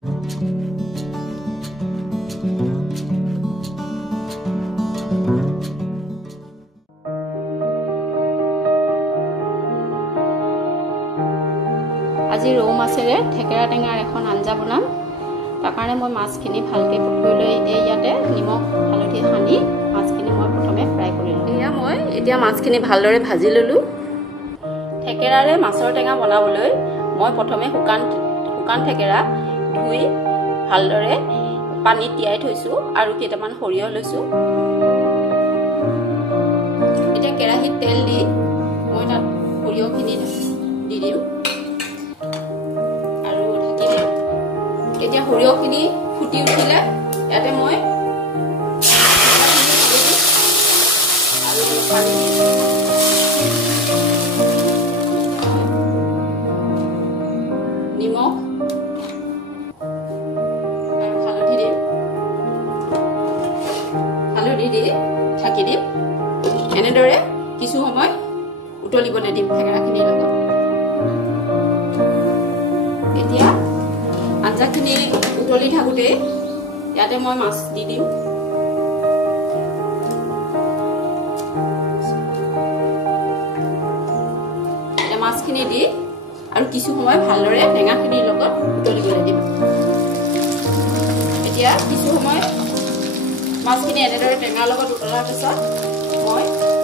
আজি ৰৌ মাছেৰে ঠেকেৰা টেঙাৰ এখন আঞ্জা বনাম। তাৰ কাৰণে মই মাছখিনি ভালকৈ পুঠুই লৈ ইয়াতে নিমখ হালধি সানি মাছখিনি মই প্ৰথমে ফ্ৰাই কৰিলোঁ। মই এতিয়া মাছখিনি ভালদৰে ভাজি ল'লোঁ। ঠেকেৰাৰে মাছৰ টেঙা বনাবলৈ মই প্ৰথমে শুকান ঠেকেৰা ধুই ভালদৰে পানীত তিয়াই থৈছোঁ আৰু কেইটামান সৰিয়হ লৈছোঁ। এতিয়া কেৰাহীত তেল দি মই তাত সৰিয়হখিনি দি দিম আৰু ঢাকি দিম। এতিয়া সৰিয়হখিনি ফুটি উঠিলে ইয়াতে মই আৰু পানী দিম। নিমখ আৰু হালধি দিম। হালধি দি ঢাকি দিম। এনেদৰে কিছু সময় উতলিবলৈ দিম ঠেকেৰাখিনিৰ লগত। এতিয়া আঞ্জাখিনি উতলি থাকোঁতে ইয়াতে মই মাছ দি দিম। মাছখিনি দি আৰু কিছু সময় ভালদৰে টেঙাখিনিৰ লগত উতলিবলৈ দিম। এতিয়া কিছু সময় মাছখিনি এনেদৰে টেঙাৰ লগত উতলাৰ পিছত মই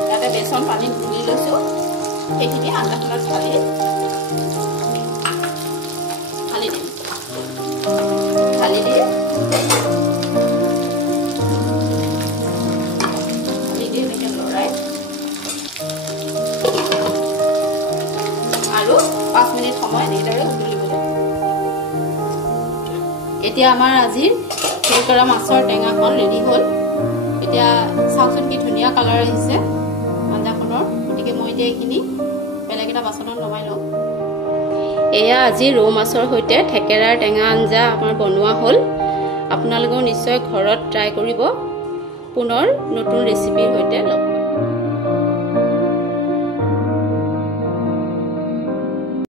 ইয়াতে বেচন পানীত গুলি লৈছোঁ। সেইখিনি আঞ্জাখনত ঢালি দিম। ঢালি দি এনেকৈ লৰাই আৰু 5 মিনিট সময় এনেদৰে উতলিবলৈ। এতিয়া আমাৰ আজিৰ ঠেকেৰা মাছৰ টেঙাখন ৰেডি হ'ল। এতিয়া চাওকচোন কি ধুনীয়া কালাৰ আহিছে আঞ্জাখনৰ। গতিকে মই এতিয়া এইখিনি বেলেগ এটা বাচনত নমাই লওঁ। এয়া আজি ৰৌ মাছৰ সৈতে ঠেকেৰাৰ টেঙা আঞ্জা আমাৰ বনোৱা হ'ল। আপোনালোকেও নিশ্চয় ঘৰত ট্ৰাই কৰিব। পুনৰ নতুন ৰেচিপিৰ সৈতে লগ পাম।